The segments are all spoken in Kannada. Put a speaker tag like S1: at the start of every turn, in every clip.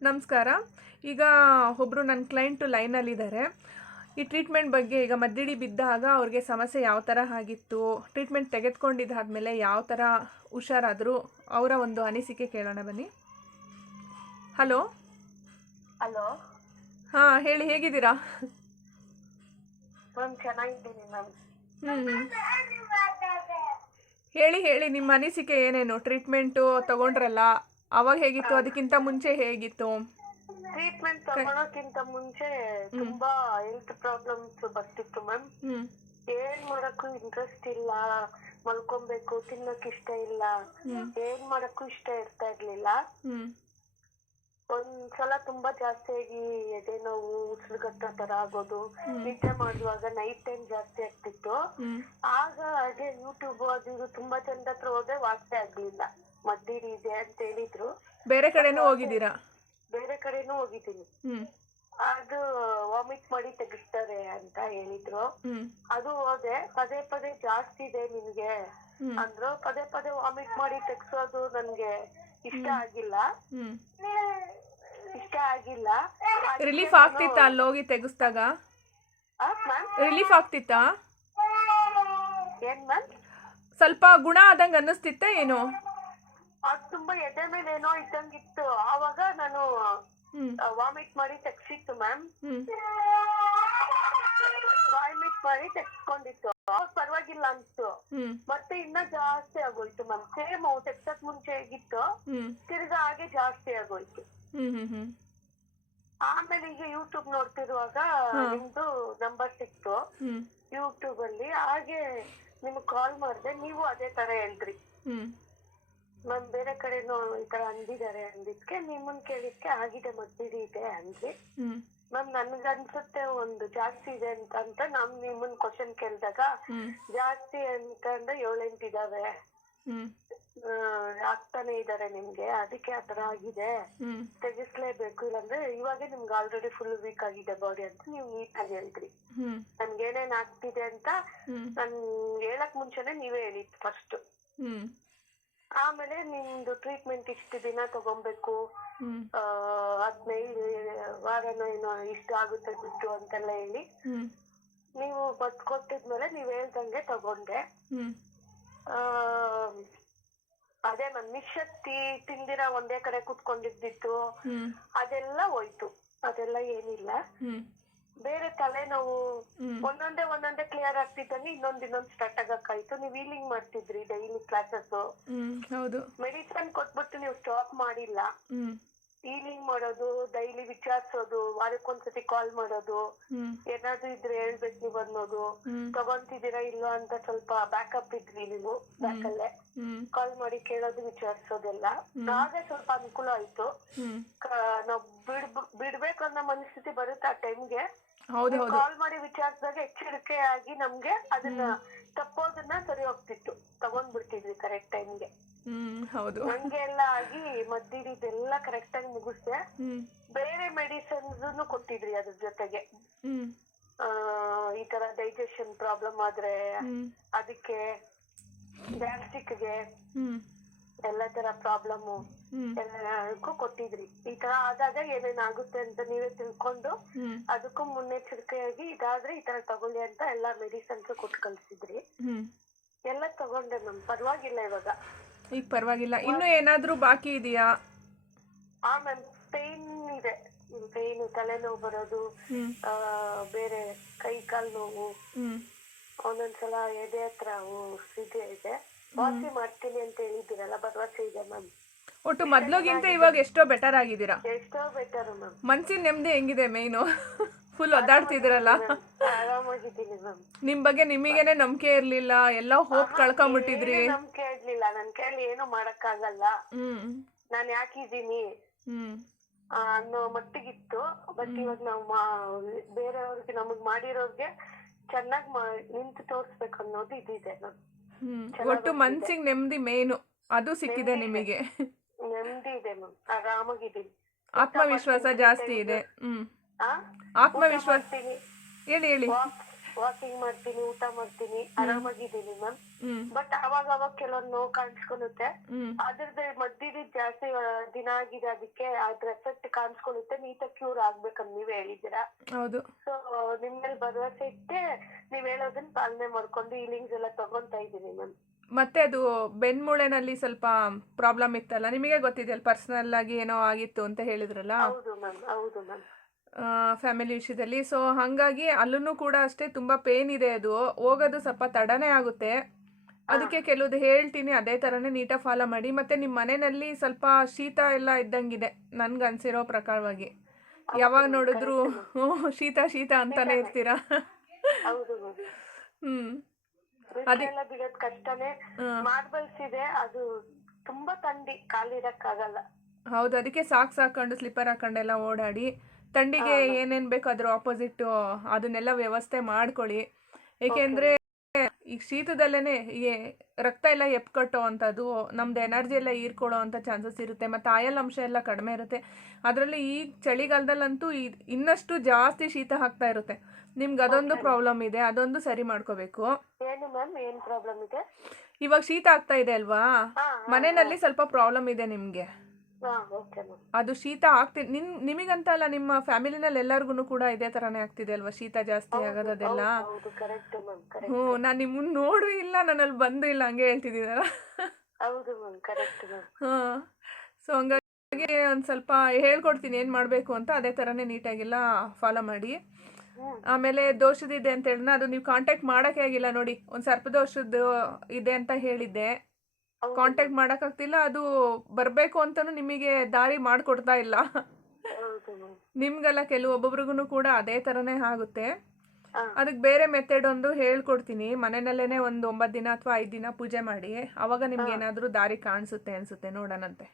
S1: ನಮಸ್ಕಾರ. ಈಗ ಒಬ್ಬರು ನನ್ನ ಕ್ಲೈಂಟು ಲೈನಲ್ಲಿದ್ದಾರೆ ಈ ಟ್ರೀಟ್ಮೆಂಟ್ ಬಗ್ಗೆ ಈಗ ಮದ್ದಿಡಿ ಬಿದ್ದಾಗ ಅವ್ರಿಗೆ ಸಮಸ್ಯೆ ಯಾವ ಥರ ಆಗಿತ್ತು ಟ್ರೀಟ್ಮೆಂಟ್ ತೆಗೆದುಕೊಂಡಿದ್ದಾದ್ಮೇಲೆ ಯಾವ ಥರ ಹುಷಾರಾದರೂ ಅವರ ಒಂದು ಅನಿಸಿಕೆ ಕೇಳೋಣ ಬನ್ನಿ. ಹಲೋ
S2: ಹಲೋ
S1: ಹಾಂ ಹೇಳಿ ಹೇಗಿದ್ದೀರಾ? ಹೇಳಿ ಹೇಳಿ ನಿಮ್ಮ ಅನಿಸಿಕೆ ಏನೇನು? ಟ್ರೀಟ್ಮೆಂಟು ತಗೊಂಡ್ರಲ್ಲ ಅವಾಗ ಹೇಗಿತ್ತು? ಅದಕ್ಕಿಂತ ಮುಂಚೆ ಹೇಗಿತ್ತು?
S2: ಟ್ರೀಟ್ಮೆಂಟ್ ತಗೊಳಕ್ಕಿಂತ ಮುಂಚೆ ತುಂಬಾ ಹೆಲ್ತ್ ಪ್ರಾಬ್ಲಮ್ಸ್ ಬರ್ತಿತ್ತು ಮ್ಯಾಮ್. ಏನ್ ಮಾಡಕ್ಕೂ ಇಂಟ್ರೆಸ್ಟ್ ಇಲ್ಲ. ಮಲ್ಕೊಬೇಕು ತಿನ್ನಕ್ ಇಷ್ಟ ಇಲ್ಲ. ಏನ್ ಮಾಡಕ್ಕೂ ಇಷ್ಟ ಇರ್ತಾ ಇರ್ಲಿಲ್ಲ. ಒಂದ್ಸಲ ತುಂಬಾ ಜಾಸ್ತಿ ಆಗಿ ಎದೆ ನೋವು ಉಸಿರುಗಟ್ಟ ತರ ಆಗೋದು. ನಿದ್ದೆ ಮಾಡುವಾಗ ನೈಟ್ ಟೈಮ್ ಜಾಸ್ತಿ ಆಗ್ತಿತ್ತು. ಆಗ ಅದೇ ಯೂಟ್ಯೂಬ್ ಅದು ಇದು ತುಂಬಾ ಚಂದ ಹತ್ರ ಹೋದ್ರೆ ವಾಸಿ ಆಗ್ಲಿಲ್ಲ. ಮದ್ದಿರಿ ಇದೆ ಅಂತ ಹೇಳಿದ್ರು.
S1: ಬೇರೆ ಕಡೆನೂ ಹೋಗಿದ್ದೀರಾ?
S2: ಬೇರೆ ಕಡೆನೂ ಹೋಗಿದ್ದೀನಿ. ಅದು ವಾಮಿಟ್ ಮಾಡಿ ತೆಗಿಸ್ತಾರೆ ಅಂತ ಹೇಳಿದ್ರು. ಅದು ಹೋದೆ. ಪದೇ ಪದೇ ಜಾಸ್ತಿ ಇದೆ ನಿನ್ಗೆ ಅಂದ್ರು ಪದೇ ಪದೇ ವಾಮಿಟ್ ಮಾಡಿ ತೆಗ್ಸೋದು ನನ್ಗೆ ಇಷ್ಟ ಆಗಿಲ್ಲ. ಇಷ್ಟ ಆಗಿಲ್ಲ.
S1: ರಿಲೀಫ್ ಆಗ್ತಿತ್ತಾ ಅಲ್ಲಿ ಹೋಗಿ ತೆಗಿಸ್ದಾಗ? ರಿಲೀಫ್ ಆಗ್ತಿತ್ತಾ?
S2: ಏನ್ ಮ್ಯಾಮ್
S1: ಸ್ವಲ್ಪ ಗುಣ ಆದಂಗ ಅನ್ನಿಸ್ತಿತ್ತ ಏನು?
S2: ಅದು ತುಂಬಾ ಎದೆ ಮೇಲೆ ಏನೋ ಇದ್ದಂಗಿತ್ತು. ಆವಾಗ ನಾನು ವಾಮಿಟ್ ಮಾಡಿ ತೆಗ್ಸಿತ್ತು ಮ್ಯಾಮ್ ವಾಮಿಟ್ ಮಾಡಿ ತೆಗ್ಸ್ಕೊಂಡಿತ್ತು. ಪರವಾಗಿಲ್ಲ ಅನ್ಸ್ತು ಮತ್ತೆ ಇನ್ನ ಜಾಸ್ತಿ ಆಗೋಯ್ತು ಮ್ಯಾಮ್ ಸೇಮ್ ತೆಗ್ಸಕ್ ಮುಂಚೆ ಹೇಗಿತ್ತು ತಿರ್ಗಾ ಹಾಗೆ ಜಾಸ್ತಿ ಆಗೋಯ್ತು. ಆಮೇಲೆ ಈಗ ಯೂಟ್ಯೂಬ್ ನೋಡ್ತಿರುವಾಗ ನಿಮ್ದು ನಂಬರ್ ಸಿಕ್ತು. ಯೂಟ್ಯೂಬ್ ಅಲ್ಲಿ ಹಾಗೆ ನಿಮ್ಗೆ ಕಾಲ್ ಮಾಡಿದೆ. ನೀವು ಅದೇ ತರ ಹೇಳಿದ್ರಿ. ಮ್ಯಾಮ್ ಬೇರೆ ಕಡೆನೂ ಈ ತರ ಅಂದಿದ್ದಾರೆ ಅಂದಿದ್ಕೆ ನಿಮ್ಮನ್ ಕೇಳಿದ್ಕೆ ಆಗಿದೆ ಮದ್ದಿರಿ ಇದೆ ಅಂದ್ರಿ
S1: ಹ್ಞೂ
S2: ಮ್ಯಾಮ್ ನನ್ಗ ಅನ್ಸುತ್ತೆ ಒಂದು ಜಾಸ್ತಿ ಇದೆ ಅಂತ ಅಂತ ನಮ್ ನಿಮ್ಮನ್ ಕ್ವಶನ್ ಕೇಳಿದಾಗ ಜಾಸ್ತಿ ಅಂತಂದ್ರೆ ಏಳೆಂಟು ಇದಾವೆ. ಆಗ್ತಾನೆ ಇದಾರೆ ನಿಮ್ಗೆ ಅದಕ್ಕೆ ಆತರ ಆಗಿದೆ. ತೆಗಿಸ್ಲೇಬೇಕು ಇಲ್ಲಾಂದ್ರೆ ಇವಾಗ ನಿಮ್ಗೆ ಆಲ್ರೆಡಿ ಫುಲ್ ವೀಕ್ ಆಗಿದೆ ಬಾಡಿ ಅಂತ ನೀವು ನೀಟಾಗಿ ಆಗಿ
S1: ಹ್ಞೂ
S2: ನನ್ಗೆ ಏನೇನ್ ಆಗ್ತಿದೆ ಅಂತ ನಾನ್ ಹೇಳಕ್ ಮುಂಚೆನೆ ನೀವೇ ಹೇಳಿ ಫಸ್ಟ್ ಆಮೇಲೆ ನಿಮ್ದು ಟ್ರೀಟ್ಮೆಂಟ್ ಇಷ್ಟು ದಿನ ತಗೊಬೇಕು. ಆ ಹದಿನೈದು ವಾರನೋ ಏನೋ ಇಷ್ಟು ಆಗುತ್ತೆ ದುಡ್ಡು ಅಂತೆಲ್ಲ ಹೇಳಿ. ನೀವು ಬದ್ ಕೊಟ್ಟಿದ್ಮೇಲೆ ನೀವ್ ಹೇಳ್ದಂಗೆ ತಗೊಂಡೆ. ಆ ಅದೇ ನನ್ ನಿಶಕ್ತಿ ತಿಂದಿರ ಒಂದೇ ಕಡೆ ಕುತ್ಕೊಂಡಿದ್ದಿತ್ತು. ಅದೆಲ್ಲ ಹೋಯ್ತು. ಅದೆಲ್ಲ ಏನಿಲ್ಲ. ಬೇರೆ ತಲೆನೋವು ಒಂದೊಂದೇ ಒಂದೊಂದೇ ಕ್ಲಿಯರ್ ಆಗ್ತಿದ್ದಂಗೆ ಇನ್ನೊಂದ್ ಇನ್ನೊಂದ್ ಸ್ಟಾರ್ಟ್ ಆಗಕ್ಕಾಯ್ತು. ನೀವ್ ಹೀಲಿಂಗ್ ಮಾಡ್ತಿದ್ರಿ ಡೈಲಿ ಕ್ಲಾಸಸ್
S1: ಹೌದು.
S2: ಮೆಡಿಸನ್ ಕೊಟ್ಬಿಟ್ಟು ನೀವು ಸ್ಟಾಪ್ ಮಾಡಿಲ್ಲ. ಹೀಲಿಂಗ್ ಮಾಡೋದು ಡೈಲಿ ವಿಚಾರಿಸೋದು ವಾರಕ್ಕೊಂದ್ಸತಿ ಕಾಲ್ ಮಾಡೋದು ಏನಾದ್ರು ಇದ್ರೆ ಹೇಳ್ಬೇಕು ನೀವು ಅನ್ನೋದು. ತಗೊಂತಿದ್ದೀರಾ ಇಲ್ವಾ ಅಂತ ಸ್ವಲ್ಪ ಬ್ಯಾಕಪ್ ಇದ್ರಿ ನೀವು ಬ್ಯಾಕಲ್ಲೇ. ಕಾಲ್ ಮಾಡಿ ಕೇಳೋದು ವಿಚಾರಿಸೋದೆಲ್ಲ. ಆಗ ಸ್ವಲ್ಪ ಅನುಕೂಲ ಆಯ್ತು. ನಾವ್ ಬಿಡ್ ಬಿಡ್ಬೇಕು ಅನ್ನೋ ಮನಸ್ಥಿತಿ ಬರುತ್ತೆ ಆ ಟೈಮ್ಗೆ
S1: ಹೌದು ಹೌದು.
S2: ಕಾಲ್ ಮಾಡಿ ವಿಚಾರಿಸಿದಾಗ ಎಚ್ಚರಿಕೆ ಆಗಿ ನಮ್ಗೆ ಅದನ್ನ ತಪ್ಪೋದನ್ನ ಸರಿ ಹೋಗ್ತಿತ್ತು. ತಗೊಂಡ್ ಬಿಡ್ತಿದ್ವಿ ಕರೆಕ್ಟ್ ಟೈಮ್ಗೆ
S1: ಹ್ಮ್ ಹೌದು.
S2: ಹಂಗೆ ಎಲ್ಲ ಆಗಿ ಮದ್ದಿರಿದೆಲ್ಲ ಕರೆಕ್ಟ್ ಆಗಿ ಮುಗಿಸ್ದೆ. ಬೇರೆ ಮೆಡಿಸಿನ್ಸ್ ಕೊಟ್ಟಿದ್ರಿ ಅದ್ರ ಜೊತೆಗೆ. ಈ ತರ ಡೈಜೆಷನ್ ಪ್ರಾಬ್ಲಮ್ ಆದ್ರೆ ಅದಕ್ಕೆ ಗ್ಯಾಸ್ಟ್ರಿಕ್ಗೆ ಎಲ್ಲ ತರ ಪ್ರಾಬ್ಲಮ್ ಎಲ್ಲಕ್ಕೂ ಕೊಟ್ಟಿದ್ರಿ. ಈ ತರ ಆದಾಗ ಏನೇನ್ ಆಗುತ್ತೆ ಅಂತ ನೀವೇ ತಿಳ್ಕೊಂಡು ಅದಕ್ಕೂ ಮುನ್ನೆಚ್ಚರಿಕೆಯಾಗಿ ಇದಾದ್ರೆ ಈ ತರ ತಗೊಳ್ಳಿ ಅಂತ ಎಲ್ಲಾ ಮೆಡಿಸನ್ಸ್ ಕೊಟ್ಟು ಕಳ್ಸಿದ್ರಿ. ಎಲ್ಲ ತಗೊಂಡೆ ಮ್ಯಾಮ್ ಪರವಾಗಿಲ್ಲ ಇವಾಗ.
S1: ಈಗ ಪರವಾಗಿಲ್ಲ. ಇನ್ನು ಏನಾದರೂ ಬಾಕಿ ಇದೆಯಾ?
S2: ಆ ಮ್ಯಾಮ್ ಪೇನ್ ಇದೆ. ಪೇನ್ ತಲೆನೋವು ಬರೋದು ಆ, ಬೇರೆ ಕೈ ಕಾಲ್ ನೋವು.
S1: ಒಂದೊಂದ್
S2: ಒಂದೊಂದ್ಸಲ ಎದೆ ಹತ್ರ ಇದೆ ಇದೆ. ವಾಸಿ ಮಾಡ್ತೀನಿ ಅಂತ ಹೇಳಿದ್ದೀರಲ್ಲ ಭರವಸೆ ಇದೆ ಮ್ಯಾಮ್
S1: ಒಟ್ಟು ಮೊದ್ಲಿಗಿಂತ ಇವಾಗ ಎಷ್ಟೋ ಬೆಟರ್ ಆಗಿದ್ದೀರಾ?
S2: ಎಷ್ಟೋ ಬೆಟರ್ ಮ್ಯಾಮ್
S1: ಮನ್ಸಿನ ನೆಮ್ಮದಿ ಹೆಂಗಿದೆ ಮೇಯ್ನು ಫುಲ್ ಒದ್ದಾಡ್ತಿದ್ದೀರಲ್ಲ?
S2: ಆರಾಮಾಗಿದ್ದೀನಿ ಮ್ಯಾಮ್
S1: ನಿಮ್ಮ ಬಗ್ಗೆ ನಿಮಗೇನೆ ನಂಬಿಕೆ ಇರ್ಲಿಲ್ಲ ಎಲ್ಲ ಹೋಪ್ ಕಳ್ಕೊಂಡ್ಬಿಟ್ಟಿದ್ರಿ
S2: ನಂಬಿಕೆ ಇರ್ಲಿಲ್ಲ ನನ್ ಕೈಲಿ ಏನು ಮಾಡಕ್ಕಾಗಲ್ಲ.
S1: ಹ್ಞೂ
S2: ನಾನ್ ಯಾಕಿದ್ದೀನಿ? ಆ, ಅನ್ನೋ ಮಟ್ಟಿಗಿತ್ತು ಬಟ್ ಇವಾಗ ನಾವು ಮಾ- ಬೇರೆಯವ್ರಿಗೆ ನಮಗ್ ಮಾಡಿರೋರ್ಗೆ ಚೆನ್ನಾಗ್ ಮಾ- ನಿಂತು ತೋರ್ಸ್ಬೇಕು ಅನ್ನೋದು ಇದಿದೆ ನಮ್
S1: ಹ್ಞೂ ಒಟ್ಟು ಮನ್ಸಿಗೆ ನೆಮ್ಮದಿ ಮೇನ್ ಅದು ಸಿಕ್ಕಿದೆ ನಿಮಗೆ.
S2: ನೆಮ್ಮದಿ ಇದೆ ಮ್ಯಾಮ್ ಆರಾಮಾಗಿದ್ದೀನಿ
S1: ಆತ್ಮವಿಶ್ವಾಸ ಜಾಸ್ತಿ ಇದೆ. ಹ್ಮ್.
S2: ಆ?
S1: ಆತ್ಮವಿಶ್ವಾಸ ಹೇಳಿ ಹೇಳಿ.
S2: ವಾಕ್ ವಾಕಿಂಗ್ ಮಾಡ್ತೀನಿ ಊಟ ಮಾಡ್ತೀನಿ. ಆರಾಮಾಗಿದ್ದೀನಿ ಮ್ಯಾಮ್. ಬಟ್ ಅವಾಗ ಅವಾಗ ಕೆಲವೊಂದು ನೋವು ಕಾಣಿಸ್ಕೊಳುತ್ತೆ. ಅದ್ರದ್ದು ಮಧ್ಯದ ಜಾಸ್ತಿ ದಿನ ಆಗಿದೆ ಅದಕ್ಕೆ ಅದ್ರ ಎಫೆಕ್ಟ್ ಕಾಣಿಸ್ಕೊಳುತ್ತೆ. ನೀಟಾಗಿ ಕ್ಯೂರ್ ಆಗ್ಬೇಕಂತ ನೀವ್ ಹೇಳಿದ್ದೀರಾ?
S1: ಹೌದು.
S2: ಸೊ ನಿಮ್ಮಲ್ಲಿ ಭರವಸೆ ಇಟ್ಟೆ ನೀವ್ ಹೇಳೋದನ್ನ ಪಾಲನೆ ಮಾಡ್ಕೊಂಡು ಹೀಲಿಂಗ್ಸ್ ಎಲ್ಲ ತಗೊಂತಾ ಇದ್ದೀನಿ ಮ್ಯಾಮ್.
S1: ಮತ್ತೆ ಅದು ಬೆನ್ಮೂಳೆನಲ್ಲಿ ಸ್ವಲ್ಪ ಪ್ರಾಬ್ಲಮ್ ಇತ್ತಲ್ಲ? ನಿಮಗೆ ಗೊತ್ತಿದೆಯಲ್ಲ ಪರ್ಸನಲ್ ಆಗಿ ಏನೋ ಆಗಿತ್ತು ಅಂತ ಹೇಳಿದ್ರಲ್ಲ?
S2: ಹೌದು ಮ್ಯಾಮ್ ಹೌದು ಮ್ಯಾಮ್
S1: ಫ್ಯಾಮಿಲಿ ವಿಷಯದಲ್ಲಿ. ಸೊ ಹಾಗಾಗಿ ಅಲ್ಲೂ ಕೂಡ ಅಷ್ಟೇ ತುಂಬ ಪೇನ್ ಇದೆ ಅದು. ಹೋಗೋದು ಸ್ವಲ್ಪ ತಡನೇ ಆಗುತ್ತೆ. ಅದಕ್ಕೆ ಕೆಲವ್ದು ಹೇಳ್ತೀನಿ ಅದೇ ಥರನೇ ನೀಟಾಗಿ ಫಾಲೋ ಮಾಡಿ. ಮತ್ತು ನಿಮ್ಮ ಮನೆಯಲ್ಲಿ ಸ್ವಲ್ಪ ಶೀತ ಎಲ್ಲ ಇದ್ದಂಗಿದೆ ನನ್ಗೆ ಅನ್ಸಿರೋ ಪ್ರಕಾರವಾಗಿ. ಯಾವಾಗ ನೋಡಿದ್ರು ಹ್ಮ್, ಶೀತ ಶೀತ ಅಂತಾನೆ ಇರ್ತೀರಾ?
S2: ಹೌದು ಎಲ್ಲ ಬಿಡೋದ್ ಕಷ್ಟನೇ. ಮಾರ್ಬಲ್ಸ್ ಇದೆ ಅದು ತುಂಬಾ ತಂಡಿ ಕಾಲಿಡಕ್ಕಾಗಲ್ಲ
S1: ಹೌದು ಅದಕ್ಕೆ ಸಾಕ್ಸ್ ಸಾಕೊಂಡು ಸ್ಲಿಪ್ಪರ್ ಹಾಕೊಂಡೆಲ್ಲ ಓಡಾಡಿ ತಂಡಿಗೆ ಏನೇನ್ ಬೇಕು ಅದ್ರ ಆಪೋಸಿಟ್ ಅದನ್ನೆಲ್ಲ ವ್ಯವಸ್ಥೆ ಮಾಡ್ಕೊಳ್ಳಿ. ಏಕೆಂದ್ರೆ ಈಗ ಶೀತದಲ್ಲೇನೆ ಈ ರಕ್ತ ಎಲ್ಲ ಎಪ್ಕಟ್ಟೋ ಅಂಥದ್ದು ನಮ್ದು ಎನರ್ಜಿ ಎಲ್ಲ ಹೀರ್ಕೊಳ್ಳೋ ಅಂತ ಚಾನ್ಸಸ್ ಇರುತ್ತೆ ಮತ್ತೆ ಆಯಲ್ ಅಂಶ ಎಲ್ಲ ಕಡಿಮೆ ಇರುತ್ತೆ. ಅದರಲ್ಲಿ ಈ ಚಳಿಗಾಲದಲ್ಲಂತೂ ಇನ್ನಷ್ಟು ಜಾಸ್ತಿ ಶೀತ ಆಗ್ತಾ ಇರುತ್ತೆ. ನಿಮ್ಗೆ ಅದೊಂದು ಪ್ರಾಬ್ಲಮ್ ಇದೆ ಅದೊಂದು ಸರಿ ಮಾಡ್ಕೋಬೇಕು.
S2: ಏನು ಮ್ಯಾಮ್ ಏನ್ ಪ್ರಾಬ್ಲಮ್ ಇದೆ?
S1: ಇವಾಗ ಶೀತ ಆಗ್ತಾ ಇದೆ ಅಲ್ವಾ? ಮನೆಯಲ್ಲಿ ಸ್ವಲ್ಪ ಪ್ರಾಬ್ಲಮ್ ಇದೆ ನಿಮಗೆ.
S2: ಹಾ ಓಕೆ ಮ್ಯಾಮ್
S1: ಅದು ಶೀತ ಆಗ್ತಿ ನಿನ್ ನಿಮಗಂತ ಅಲ್ಲ ನಿಮ್ಮ ಫ್ಯಾಮಿಲಿನಲ್ಲಿ ಎಲ್ಲರಿಗೂ ಕೂಡ ಇದೇ ತರಾನೇ ಆಗ್ತಿದೆ ಅಲ್ವಾ ಶೀತ ಜಾಸ್ತಿ ಆಗೋದೆಲ್ಲ
S2: ಹೌದು ಕರೆಕ್ಟ್ ಮ್ಯಾಮ್ ಕರೆಕ್ಟ್
S1: ಹ್ಞೂ ನಾನು ನಿಮ್ಮನ್ನ ನೋಡ್ರಿ ಇಲ್ಲ ನನ್ನಲ್ಲಿ ಬಂದು ಇಲ್ಲ ಹಂಗೆ ಹೇಳ್ತಿದ್ದೀನಲ್ಲ
S2: ಹೌದು ಮ್ಯಾಮ್ ಕರೆಕ್ಟ್ ಮ್ಯಾಮ್
S1: ಹಾಂ ಸೊ ಹಂಗಾಗಿ ಒಂದು ಸ್ವಲ್ಪ ಹೇಳ್ಕೊಡ್ತೀನಿ ಏನು ಮಾಡಬೇಕು ಅಂತ ಅದೇ ಥರನೇ ನೀಟಾಗೆಲ್ಲ ಫಾಲೋ ಮಾಡಿ. ಆಮೇಲೆ ದೋಷದಿದೆ ಅಂತ ಹೇಳಿದ್ರೆ ಅದು ನೀವು ಕಾಂಟ್ಯಾಕ್ಟ್ ಮಾಡೋಕ್ಕೆ ಆಗಿಲ್ಲ ನೋಡಿ. ಒಂದು ಸರ್ಪದೋಷದ್ದು ಇದೆ ಅಂತ ಹೇಳಿದ್ದೆ. ಕಾಂಟ್ಯಾಕ್ಟ್ ಮಾಡೋಕ್ಕಾಗ್ತಿಲ್ಲ ಅದು ಬರಬೇಕು ಅಂತಲೂ ನಿಮಗೆ ದಾರಿ ಮಾಡಿಕೊಡ್ತಾ ಇಲ್ಲ. ನಿಮ್ಗೆಲ್ಲ ಕೆಲವೊಬ್ಬೊಬ್ರಿಗೂ ಕೂಡ ಅದೇ ಥರನೇ ಆಗುತ್ತೆ. ಅದಕ್ಕೆ ಬೇರೆ ಮೆಥಡ್ ಒಂದು ಹೇಳ್ಕೊಡ್ತೀನಿ. ಮನೆಯಲ್ಲೇ ಒಂದು ಒಂಬತ್ತು ದಿನ ಅಥವಾ ಐದು ದಿನ ಪೂಜೆ ಮಾಡಿ. ಅವಾಗ ನಿಮ್ಗೆ ಏನಾದರೂ ದಾರಿ ಕಾಣಿಸುತ್ತೆ ಅನ್ಸುತ್ತೆ ನೋಡೋಣಂತೆ.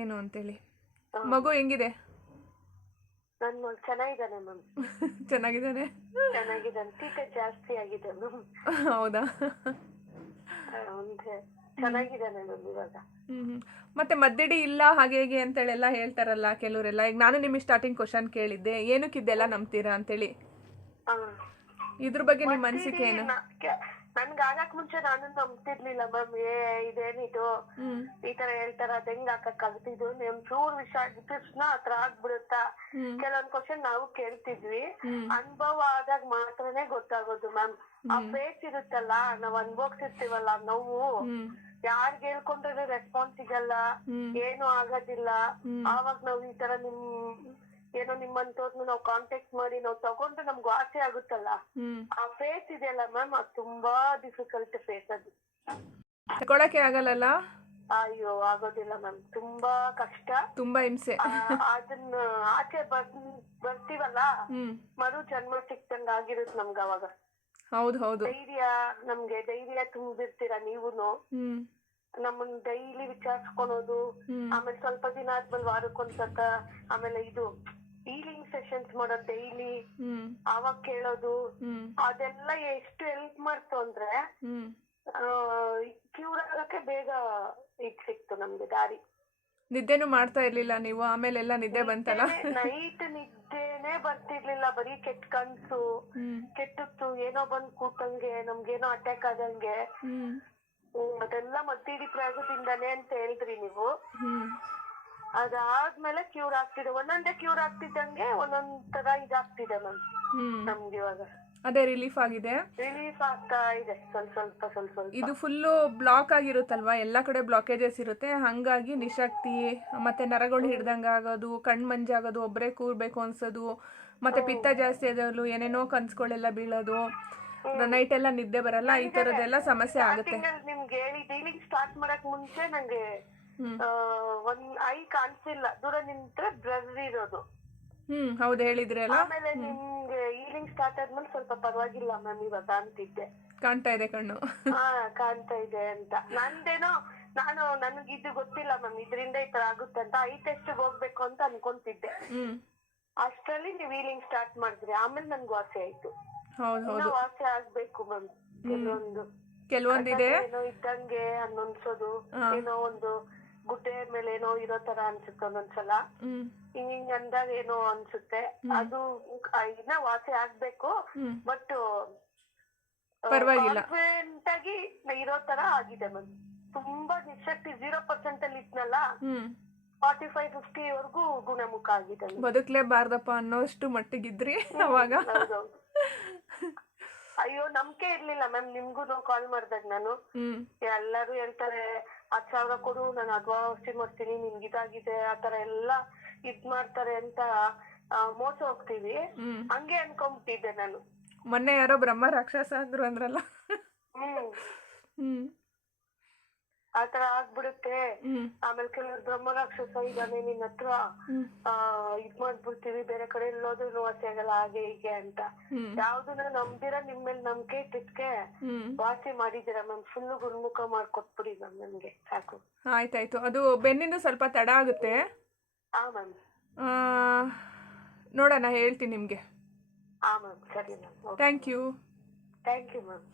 S1: ಏನು ಅಂತೇಳಿ. ಮಗು ಹೆಂಗಿದೆ?
S2: ನನ್ ಮಗ್ ಚೆನ್ನಾಗಿದ್ದಾನೆ ಮ್ಯಾಮ್.
S1: ಚೆನ್ನಾಗಿದ್ದಾನೆ?
S2: ಚೆನ್ನಾಗಿದ್ದಾನೆ. ತೀಟ ಜಾಸ್ತಿ ಆಗಿದೆ ಮ್ಯಾಮ್.
S1: ಹೌದಾ?
S2: ಒಂದೇ ಚೆನ್ನಾಗಿದ್ದಾನೆ ಮ್ಯಾಮ್ ಇವಾಗ.
S1: ಹ್ಮ್ ಮತ್ತೆ ಮದ್ದಿಡಿ ಇಲ್ಲ ಹಾಗೆ ಹೇಗೆ ಅಂತೇಳೆಲ್ಲ ಹೇಳ್ತಾರಲ್ಲ ಕೆಲವರೆಲ್ಲ. ಈಗ ನಾನು ನಿಮಗೆ ಸ್ಟಾರ್ಟಿಂಗ್ ಕ್ವಶನ್ ಕೇಳಿದ್ದೆ. ಏನಕ್ಕಿದ್ದೆಲ್ಲ ನಂಬ್ತೀರಾ ಅಂತೇಳಿ?
S2: ಹಾ.
S1: ಇದ್ರ ಬಗ್ಗೆ ನಿಮ್ಮ ಅನಿಸಿಕೆ ಏನು?
S2: ನನ್ಗ ಆಗಕ್ ಮುಂಚೆ ನಾನು ನಂಬ್ತಿರ್ಲಿಲ್ಲ ಮ್ಯಾಮ್ ಏ ಇದೇನಿದು ಈ ತರ ಹೇಳ್ತಾರ ಅದ್ ಹೆಂಗ್ ಹಾಕಕ್ ಆಗ್ತಿದ್ದು ನಿಮ್ ಚೂರ್ ವಿಷಯ ಆಗಿದ ತಕ್ಷಣ ಹತ್ರ ಆಗ್ಬಿಡುತ್ತಾ? ಕೆಲವೊಂದ್ ಕ್ವಶನ್ ನಾವು ಕೇಳ್ತಿದ್ವಿ. ಅನುಭವ ಆದಾಗ ಮಾತ್ರನೇ ಗೊತ್ತಾಗೋದು ಮ್ಯಾಮ್ ಆ ಫೇಸ್ ಇರುತ್ತಲ್ಲ ನಾವ್ ಅನ್ಭೋಗ್ಸಿರ್ತೀವಲ್ಲ ನೋವು? ಯಾರ್ಗ್ ಹೇಳ್ಕೊಂಡ್ರೆ ರೆಸ್ಪಾನ್ಸ್ ಸಿಗಲ್ಲ? ಏನು ಆಗೋದಿಲ್ಲ. ಆವಾಗ ನಾವ್ ಈ ತರ ನಿಮ್ ಏನೋ ನಿಮ್ಮಂತವ್ರನ್ನ ನಾವು ಕಾಂಟ್ಯಾಕ್ಟ್ ಮಾಡಿ ನಾವ್ ತಗೊಂಡ್ರೆ ನಮ್ಗೆ ಆಸೆ ಆಗುತ್ತಲ್ಲ? ಆ ಫೇಸ್ ಇದೆಯಲ್ಲ ಮ್ಯಾಮ್ ಅದು ತುಂಬಾ ಡಿಫಿಕಲ್ಟ್ ಫೇಸ್ ಅದು.
S1: ತಗೊಳಕ್ಕೆ ಆಗಲ್ಲಲ್ಲ?
S2: ಅಯ್ಯೋ ಆಗೋದಿಲ್ಲ ಮ್ಯಾಮ್ ತುಂಬಾ ಕಷ್ಟ.
S1: ತುಂಬಾ ಹಿಂಸೆ.
S2: ಆ, ಅದನ್ನ ಆಚೆ ಬರ್ ಬರ್ತೀವಲ್ಲ? ಮರು ಜನ್ಮ ಸಿಕ್ತಂಗ ಆಗಿರುತ್ತೆ ನಮ್ಗ್ ಅವಾಗ.
S1: ಹೌದು ಹೌದು.
S2: ಧೈರ್ಯ ನಮ್ಗೆ ಧೈರ್ಯ ತುಂಬಿರ್ತೀರ ನೀವುನು?
S1: ಹ್ಮ್.
S2: ನಮ್ಮನ್ ಡೈಲಿ ವಿಚಾರಿಸ್ಕೊಳೋದು
S1: ಹ್ಮ್.
S2: ಆಮೇಲೆ ಸ್ವಲ್ಪ ದಿನ ಆದ್ಮೇಲೆ ವಾರಕ್ಕೊಂದ್ಸತ ಆಮೇಲೆ ಇದು ಹೀಲಿಂಗ್ ಸೆಷನ್ಸ್ ಮಾಡೋದು ಡೈಲಿ ಆವಾಗ ಕೇಳೋದು. ಅದೆಲ್ಲ ಎಷ್ಟು ಹೆಲ್ಪ್ ಮಾಡ್ತು ಅಂದ್ರೆ
S1: ಆ
S2: ಕ್ಯೂರ್ ಆಗಕ್ಕೆ ಬೇಗ ಇದು ಸಿಕ್ತು ನಮ್ಗೆ ದಾರಿ.
S1: ನಿದ್ದೆನೂ ಮಾಡ್ತಾ ಇರ್ಲಿಲ್ಲ ನೀವು ಆಮೇಲೆ ಎಲ್ಲ ನಿದ್ದೆ ಬಂತಲ್ಲ?
S2: ನೈಟ್ ನಿದ್ದೆನೆ ಬರ್ತಿರ್ಲಿಲ್ಲ ಬರೀ ಕೆಟ್ಟ ಕನ್ಸು ಕೆಟ್ಟದ್ದು ಏನೋ ಬಂದ್ ಕೂತಂಗೆ ನಮ್ಗೇನೋ ಅಟ್ಯಾಕ್ ಆದಂಗೆ. ಅದೆಲ್ಲ ಮದ್ದಿಡಿ ಪ್ರಯೋಗದಿಂದಾನೇ ಅಂತ ಹೇಳಿದ್ರಿ ನೀವು. ಅದಾದ್ಮೇಲೆ ಕ್ಯೂರ್ ಆಗ್ತಿದೆ. ಒಂದೊಂದೇ ಕ್ಯೂರ್ ಆಗ್ತಿದ್ದಂಗೆ ಒಂದೊಂದ್ ತರ ಇದಾಗ್ತಿದೆ ಮ್ಯಾಮ್
S1: ಹ್ಮ್.
S2: ನಮ್ಗೆ ಇವಾಗ.
S1: ಅದೇ ರಿಲೀಫ್ ಆಗಿದೆ.
S2: ರಿಲೀಫ್ ಆಗ್ತಾ ಇದೆ. ಸ್ವಲ್ಪ ಸ್ವಲ್ಪ ಸ್ವಲ್ಪ ಸ್ವಲ್ಪ.
S1: ಇದು ಫುಲ್ಲು ಬ್ಲಾಕ್ ಆಗಿರುತ್ತಲ್ವಾ? ಎಲ್ಲ ಕಡೆ ಬ್ಲಾಕೇಜಸ್ ಇರುತ್ತೆ. ಹಾಗಾಗಿ ನಿಶಕ್ತಿ ಮತ್ತೆ ನರಗಳು ಹಿಡ್ದಂಗೆ ಆಗೋದು ಕಣ್ಣು ಮಂಜಾಗೋದು ಒಬ್ಬರೇ ಕೂರ್ಬೇಕು ಅನ್ಸೋದು ಮತ್ತೆ ಪಿತ್ತ ಜಾಸ್ತಿ ಆದವಳು ಏನೇನೋ ಕನ್ಸುಗಳೆಲ್ಲ ಬೀಳೋದು. ನೈಟ್ ಎಲ್ಲ ನಿದ್ದೆ ಬರಲ್ಲ. ಈ ಥರದ್ದೆಲ್ಲ ಸಮಸ್ಯೆ ಆಗುತ್ತೆ.
S2: ನಿಮ್ಗೆ ಹೇಳಿ ಡೀಲಿಂಗ್ ಸ್ಟಾರ್ಟ್ ಮಾಡಕ್ ಮುಂಚೆ ನಂಗೆ ಒಂದ್ ಐ ಕಾಣಿಸಿಲ್ಲ. ದೂರ ನಿಂತ್ರೆ ಬ್ಲರ್ ಇರೋದು.
S1: ಹ್ಮ್ ಹೌದು ಹೇಳಿದ್ರಲ್ಲ
S2: ಆಮೇಲೆ ನಿಮ್ಗೆ ಈಲಿಂಗ್ ಸ್ಟಾರ್ಟ್ ಆದ್ಮೇಲೆ ಸ್ವಲ್ಪ ಪರವಾಗಿಲ್ಲ ಮ್ಯಾಮ್ ಇವಾಗ ಅಂತಿದ್ದೆ.
S1: ಕಾಣ್ತಾ ಇದೆ ಕಣ್ಣು.
S2: ಹಾ ಕಾಣ್ತಾ ಇದೆ ಅಂತ. ನಂದೇನೋ ನಾನು ನನಗೆ ಇದು ಗೊತ್ತಿಲ್ಲ ಮ್ಯಾಮ್ ಇದರಿಂದ ಈ ತರ ಆಗುತ್ತೆ ಅಂತ. ಐ ಟೆಸ್ಟ್ ಹೋಗ್ಬೇಕು ಅಂತ ಅನ್ಕೊಂತಿದ್ದೆ.
S1: ಹ್ಮ್.
S2: ಅಷ್ಟ್ರಲ್ಲಿ ನೀವ್ ಈಲಿಂಗ್ ಸ್ಟಾರ್ಟ್ ಮಾಡಿದ್ರಿ. ಆಮೇಲೆ ನನ್ಗೆ ವಾಸಿ ಆಯ್ತು.
S1: ಹೌದು
S2: ಇನ್ನ
S1: ಹೌದು.
S2: ವಾಸಿ ಆಗ್ಬೇಕು ಮ್ಯಾಮ್ ಕೆಲವೊಂದು.
S1: ಕೆಲವೊಂದಿದೆ?
S2: ಏನೋ ಇದ್ದಂಗೆ ಅನ್ನೋನ್ಸೋದು ಏನೋ ಒಂದು ಗುಡ್ಡೆ ಮೇಲೆ ಏನೋ ಇರೋ ತರ ಅನ್ಸುತ್ತೆ ಒಂದೊಂದ್ಸಲ.
S1: ಸಲ
S2: ಹಿಂಗ್ ಹಿಂಗ್ ಅಂದಾಗ ಏನೋ ಅನ್ಸುತ್ತೆ. ಅದು ಇನ್ನ ವಾಸಿ ಆಗ್ಬೇಕು. ಬಟ್
S1: ಪರ್ವಾಗಿಲ್ಲ.
S2: ಆಗಿ ಇರೋ ತರ ಆಗಿದೆ ಮ್ಯಾಮ್. ತುಂಬಾ ನಿಶಕ್ತಿ ಜೀರೋ ಪರ್ಸೆಂಟ್ ಅಲ್ಲಿ ಇದ್ನಲ್ಲ. ಫಾರ್ಟಿ ಫೈವ್ ಫಿಫ್ಟಿ ವರ್ಗೂ ಗುಣಮುಖ ಆಗಿದೆ.
S1: ಬದುಕಲೇಬಾರ್ದಪ್ಪ ಅನ್ನೋಷ್ಟು ಮಟ್ಟಿಗಿದ್ರಿ ಅವಾಗ.
S2: ಅಯ್ಯೋ ನಂಬಿಕೆ ಇರ್ಲಿಲ್ಲ ಮ್ಯಾಮ್. ನಿಮ್ಗೂ ಕಾಲ್ ಮಾಡ್ದಾಗ ನಾನು. ಎಲ್ಲರೂ ಹೇಳ್ತಾರೆ ಹತ್ ಸಾವಿರ ಕೊಡು ನಾನು ಅದ್ವಾಸ್ತಿ ಔಷಧಿ ಮಾಡ್ತೀನಿ ನಿನ್ಗೆ ಇದಾಗಿದೆ ಆತರ ಎಲ್ಲ ಇದ್ ಮಾಡ್ತಾರೆ ಅಂತ ಆ, ಮೋಸ ಹೋಗ್ತೀವಿ. ಹಂಗೆ ಅನ್ಕೊಂಬಿಟ್ಟಿದ್ದೆ ನಾನು.
S1: ಮೊನ್ನೆ ಯಾರೋ ಬ್ರಹ್ಮ ರಾಕ್ಷಸ ಅಂದ್ರು ಅಂದ್ರಲ್ಲ?
S2: ಹ್ಮ್. ಆತರ ಆಗ್ಬಿಡುತ್ತೆ. ಆಮೇಲೆ ಕೆಲವ್ರು ಬ್ರಹ್ಮ ರಾಕ್ಷಸ ಇದಾನೆ ನಿನ್ ಹತ್ರ ಆ ಇದ್ ಮಾಡ್ಬಿಡ್ತೀವಿ ಬೇರೆ ಕಡೆ ಎಲ್ಲೋದ್ರು ವಾಸಿ ಆಗಲ್ಲ ಹಾಗೆ ಹೀಗೆ ಅಂತ. ಯಾವ್ದನ್ನ ನಂಬ್ದಿರ ನಿಮ್ ಮೇಲೆ ನಂಬಿಕೆ ಇಟ್ಟಿದ್ಕೆ ವಾಸಿ ಮಾಡಿದೀರ ಮ್ಯಾಮ್ ಫುಲ್ ಗುಣಮುಖ ಮಾಡ್ಕೊಟ್ಬಿಡಿ ಮ್ಯಾಮ್ ನಮ್ಗೆ ಸಾಕು.
S1: ಆಯ್ತಾಯ್ತು. ಅದು ಬೆನ್ನಿಂದ ಸ್ವಲ್ಪ ತಡ ಆಗುತ್ತೆ.
S2: ಆ ಮ್ಯಾಮ್.
S1: ನೋಡೋಣ ಹೇಳ್ತೀನಿ ನಿಮಗೆ.
S2: ಆ ಮ್ಯಾಮ್ ಸರಿ ma'am
S1: thank you
S2: thank you ma'am.